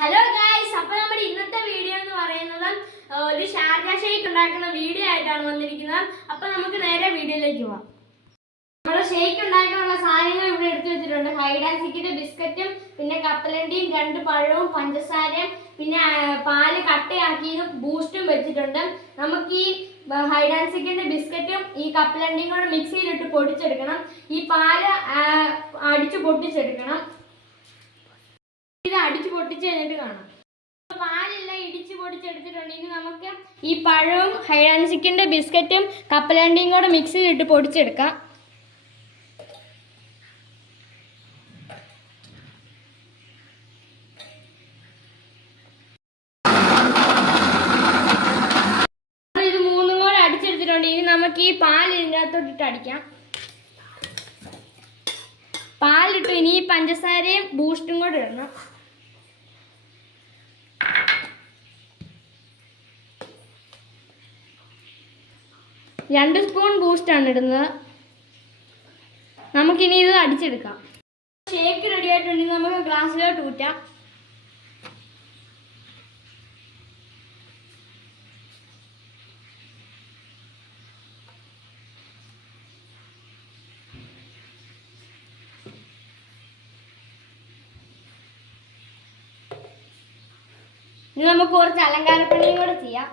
Hello guys, അപ്പോൾ നമ്മുടെ ഇന്നത്തെ വീഡിയോ എന്ന് പറയുന്നത് ഒരു ഷാർജ ഷേക്ക് ഉണ്ടാക്കുന്ന വീഡിയോ ആയിട്ടാണ് വന്നിരിക്കുന്നത്. അപ്പോൾ നമുക്ക് നേരെ വീഡിയോയിലേക്ക് പോവാം. നമ്മുടെ ഷേക്ക് ഉണ്ടാക്കാനുള്ള സാധനങ്ങൾ ഇവിടെ എടുത്തു വെച്ചിട്ടുണ്ട്. ഹൈഡ് ആൻഡ് സീക്കിന്റെ ബിസ്ക്കറ്റും പിന്നെ കപ്പലണ്ടിയും 2 പഴവും പഞ്ചസാരയും പിന്നെ പാല് കട്ടയാക്കിയതും ബൂസ്റ്റും വെച്ചിട്ടുണ്ട്. നമുക്ക് ഈ ഹൈഡ് ആൻഡ് സീക്കിന്റെ ബിസ്ക്കറ്റും ഈ കപ്പലണ്ടിയും കൂടെ മിക്സിയിലിട്ട് പൊടിച്ചെടുക്കണം. ഈ പാല് അടിച്ച് പൊട്ടിച്ചെടുക്കണം. ഇത് അടിച്ച് പൊട്ടിച്ച് കഴിഞ്ഞിട്ട് കാണാം. പാലെല്ലാം ഇടിച്ച് പൊടിച്ചെടുത്തിട്ടുണ്ടെങ്കിൽ നമുക്ക് ഈ പഴവും ഹൈഡ് ആൻഡ് സീക്കിന്റെ ബിസ്ക്കറ്റും കപ്പലണ്ടിയും കൂടെ മിക്സിയിലിട്ട് പൊടിച്ചെടുക്കാം. ഇത് മൂന്നും കൂടെ അടിച്ചെടുത്തിട്ടുണ്ടെങ്കിൽ നമുക്ക് ഈ പാല് ഇതിനകത്തോട്ടിട്ട് അടിക്കാം. പാലിട്ട് ഇനി പഞ്ചസാരയും ബൂസ്റ്റും കൂടെ ഇടണം. 2 സ്പൂൺ ബൂസ്റ്റാണ് ഇടുന്നത്. നമുക്കിനി ഇത് അടിച്ചെടുക്കാം. ഷേക്ക് റെഡി ആയിട്ടുണ്ടെങ്കിൽ നമുക്ക് ഗ്ലാസ്സിലോട്ട് ഊറ്റാം. ഇനി നമുക്ക് കുറച്ച് അലങ്കാരപ്പണിയും കൂടെ ചെയ്യാം.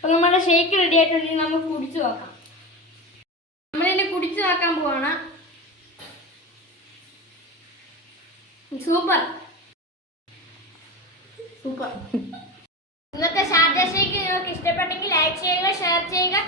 അപ്പോൾ നമ്മുടെ ഷേക്ക് റെഡി ആയിട്ടുണ്ടെങ്കിൽ നമുക്ക് കുടിച്ചു നോക്കാം. നമ്മളിതിനെ കുടിച്ചു നോക്കാൻ പോവാണ്. Super super. ഇന്നത്തെ ഷാർജ ഷേക്ക് നിങ്ങൾക്ക് ഇഷ്ടപ്പെട്ടെങ്കിൽ ലൈക്ക് ചെയ്യുക, ഷെയർ ചെയ്യുക.